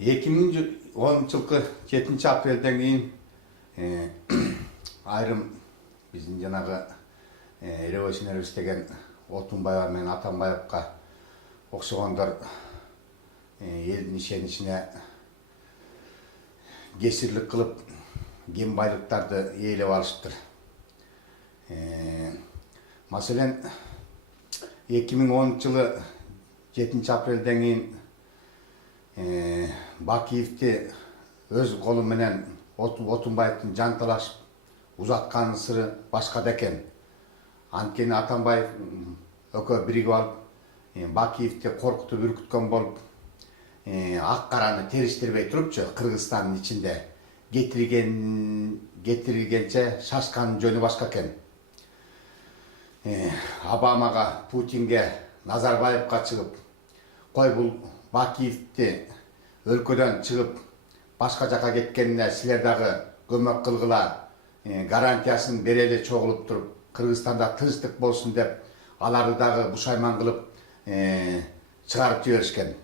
2010 жылғы 7 апрелден кейін айрым біздің жаңағы революционербиз деген Отунбаева мен Атамбаевқа окшогондор элдин ишеничине кесирлик кылып кен байлыктарды ээлеп алышыптыр. Маселен 2010 жылы 7 апрелден кийин Бакиевди өз колу менен Отунбаевдин жан талашып узаткан сыры башкада экен. Анткени Атамбаев экөө биригип алып Бакиевди коркутуп үркүткөн болуп, ак караны териштирбей турупчу Кыргызстандын ичинде кетирилгенче шашканын жөнү башка экен. Обамага, Путинге, Назарбаевка чыгып, кой бул Бакиевди өлкөдөн чыгып башка жака кеткенине силер дагы көмөк кылгыла, гарантиясын берели чогулуп туруп, Кыргызстанда тынчтык болсун деп, аларды дагы бушайман кылып чыгарып жиберишкен.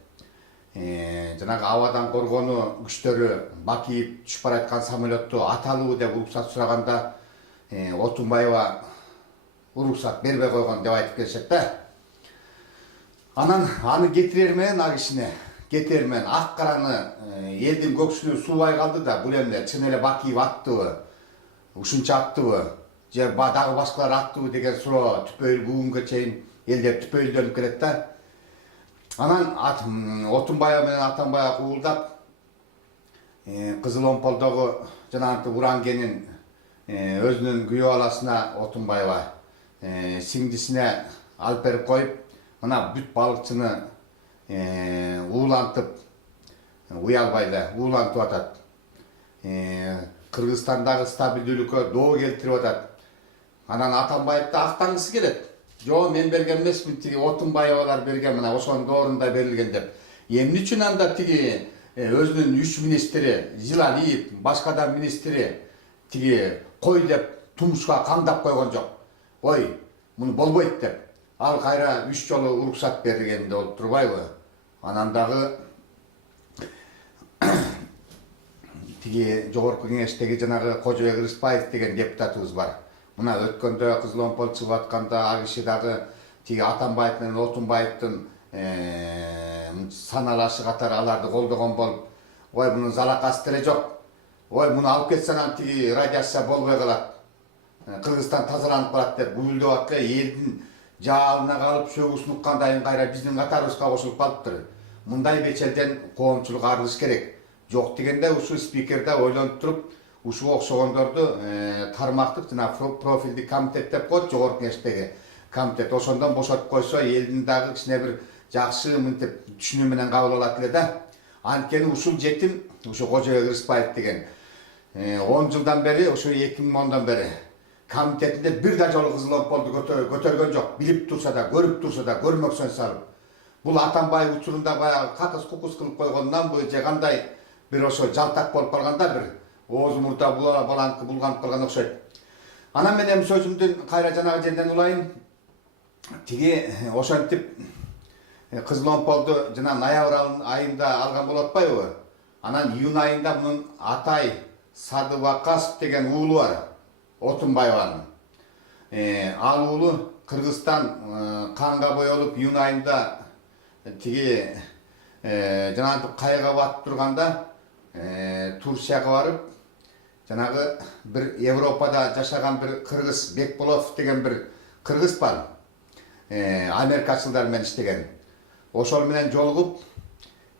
Жанагы абадан коргонуу күчтөрү Бакиев түшүп бараткан самолетту аталуу деп уруксат сураганда Отунбаева уруксат бербей койгон деп айтып келишет да. Анан аны кетирер менен ал кишине кетер менен ак караны элдин көксүнө суубай калды да, бул эмне чын эле Бакиев аттыбы, ушунча аттыбы, же дагы башкалар аттыбы деген суроо түпөйүл бүгүнгө чейин элдер түпөйүлдөнүп келет да. Анан Отунбаева менен Атамбаева куулдап, Кызыл Омполдогу жанагынтип уран кенин өзүнүн күйөө баласына Отунбаева сиңдисине алып берип коюп, мына бүт балыкчыны уулантып, уялбай эле уулантып атат. Кыргызстандагы стабилдүүлүккө доо келтирип атат. Анан Атамбаевди актангысы келет. Жо, мен берген эмесмин, тиги Отунбаевалар берген, мына ошонун доорунда берилген деп. Эмне үчүн анда тиги өзүнүн 3 министри, Зилалиев, башка да министри тиги кой деп тумушка каңдап койгон жок. Ой, муну болбойт деп. Ал кайра 3 жолу уруксат берилгенде болуп турбайбы? Анан дагы тиги жогорку кеңештеги жанагы Кожобек Рыспаев деген депутатыбыз бар. Мына өткөндө Кызыл Омпол чыгып атканда ал киши дагы тиги Атамбаев менен Отунбаевдин саналашы катары аларды колдогон болуп, ой мунун залакасы деле жок. Ой муну алып кетсең анан тиги радиация болбой калат. Кыргызстан тазаланып калат деп гүлдөп атка элдин жаалына калып сөгүсүн уккандайын кайра биздин катарыбызга кошулуп калыптыр. Мындай бечелден коомчулук арылыш керек. Жок дегенде ушу спикерде ойлонуп туруп, ушуга окшогондорду тармактык жана профилдик комитет деп коет, жогорку кеңештеги комитет. Ошондон бошотуп койсо элдин дагы кичине бир жакшы мынтип түшүнүү менен кабыл алат эле да. Анткени ушул жетим, ушу Кожобек Рыспаев деген 10 жылдан бери, ушу 2010 бери комитетинде бир да жолу Кызыл Омполду көтөргөн жок. Билип турса да, көрүп турса да, көрмөксөн салып. Бул Атамбаев учурунда баягы какыс-кукус кылып койгондон бу же кандай бир ошо жалтак болуп калганда бир ооз мурда булганып калган окшойт. Анан мен эми сөзүмдүн кайра жанагы жерден улайын. Тиги ошентип Кызыл Омполду жана ноябрь айында алган болуп атпайбы? Анан июнь айында мунун Атай Садыбакасов деген уулу бар. Отунбаеванын. Ал уулу Кыргызстан канга боелуп июнь айында тиги жанагы кайга батып турганда Турцияга барып, жанагы бир Европада жашаган бир кыргыз Бекболов деген бир кыргыз бар. Америкачылар менен иштеген. Ошол менен жолугуп,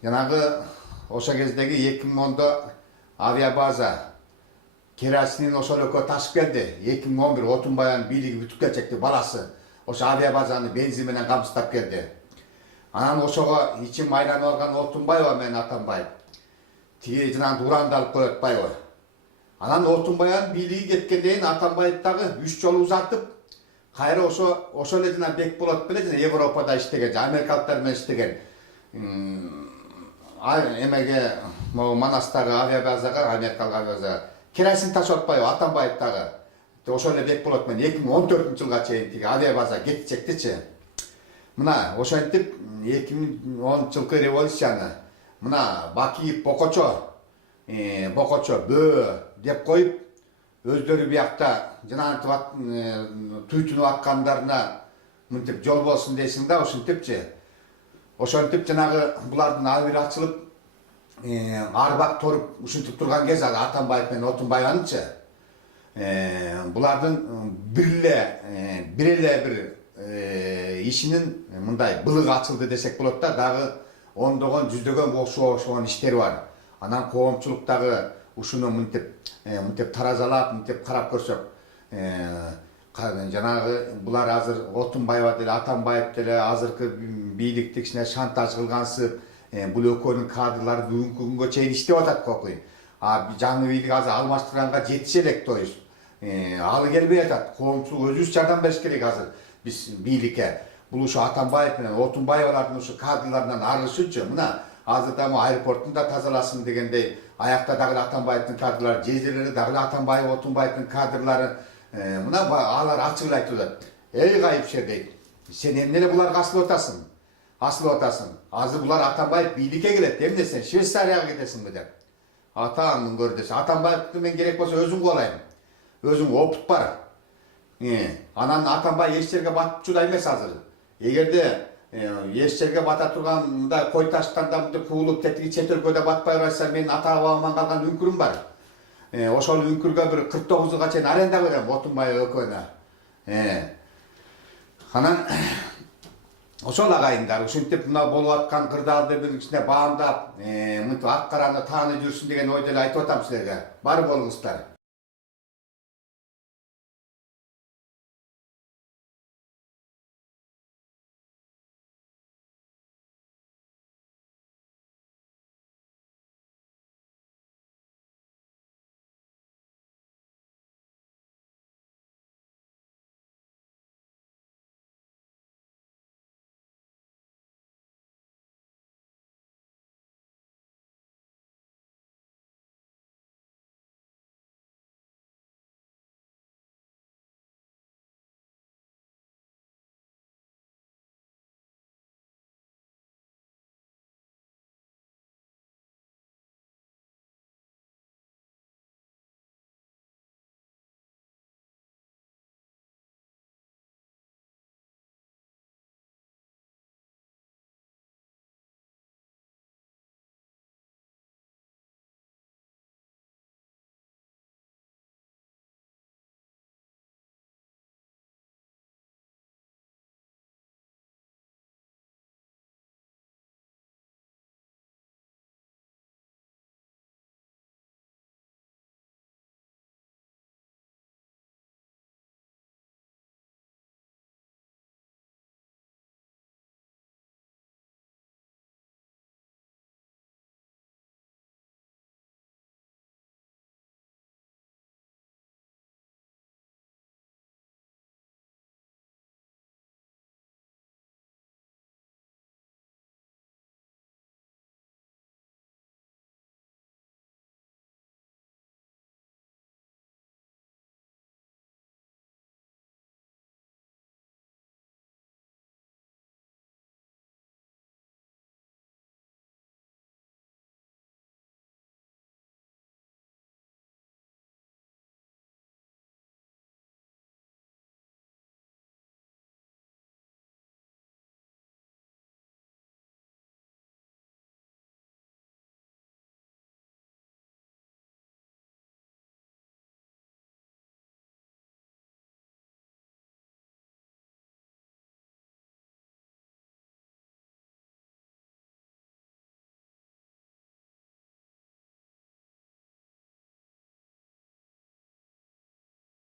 жанагы ошо кездеги 2010-до авиабаза керосинин ошол экөө ташып келди. 2011 Отунбаевдин бийлиги бүтүп келчекти, баласы ошо авиабазаны бензин менен камсыздап келди. Анан ошого ичим айланып алган Отунбаева менен Атамбаев тиги жанагы уранды алып коюп атпайбы? Анан Отунбаевдин бийлиги кеткенден кийин Атамбаев дагы 3 жолу узатып, кайра ошо эле жана Бекболот беле жана Европада иштеген, америкалыктар менен иштеген. Эмеге Манастагы авиабазага, америкалык авиабазага керосин ташып атпайбы Атамбаев дагы? Ошол эле Бекболот менен 2014 жылга чейин тиги авиабаза кетичектичи. Мына ошентип 2010 жылкы революцияны мына Бакиев Бокочо, Бокочо бөө деп коюп, өздөрү биякта жанагынтип туйтунуп аткандарына мынтип жол болсун дейсиң да, ушинтипчи. Ошентип жанагы булардын ар бири ачылып, арбак торуп ушинтип турган кез ал Атамбаев менен Отунбаеванычы. Булардын бир эле бир ишинин мындай былыгы ачылды десек болот да, дагы ондогон жүздөгөн окшогон иштери бар. Анан коомчулуктагы ушуну мынтип таразалап, мынтип карап көрсөк, жанагы булар азыр Отунбаева деле, Атамбаев деле азыркы бийликти кичине шантаж кылгансып, бул экөөнүн кадрлары бүгүнкү күнгө чейин иштеп атат кокуй. Жаңы бийлик азыр алмаштырганга жетише элек, то есть алы келбей атат. Коомчулук өзүбүз жардам бериш керек азыр биз бийликке. Бул ушу Атамбаев менен Отунбаевалардын ушу кадрларынан арылышычы. Мына азыр дагы аэропортун да тазаласын дегендей, аякта дагы Атамбаевдин кадрлары, жерлери дагы Атамбаев, Отунбаевдин кадрлары, мына алар ачык эле айтып атат. Эй кайыпшер дейт. Сен эмне буларга асылып атасың? Асылып атасың. Азыр булар Атамбаев бийликке келет. Эмне сен Швейцарияга кетесиңби деп. Атаңдын көр десе, Атамбаевди мен керек болсо өзүң кылайын. Өзүң опыт бар. Анан Атамбаев эч жерге батып чудай эмес азыр. Эгерде эч жерге бата турган мындай кой таштанда мынтип куулуп тетиги чет өлкөдө батпай калса, мен ата-бабамдан калган үңкүрүм бар. Ошол үңкүргө бир 49 жылга чейин аренда берем Отунбаев экөөнө. Анан ошол агайындар ушинтип мына болуп аткан кырдаалды бир кичине баамдап, мынтип ак караны таанып жүрсүн деген ойдо эле айтып атам силерге. Бар болуңуздар.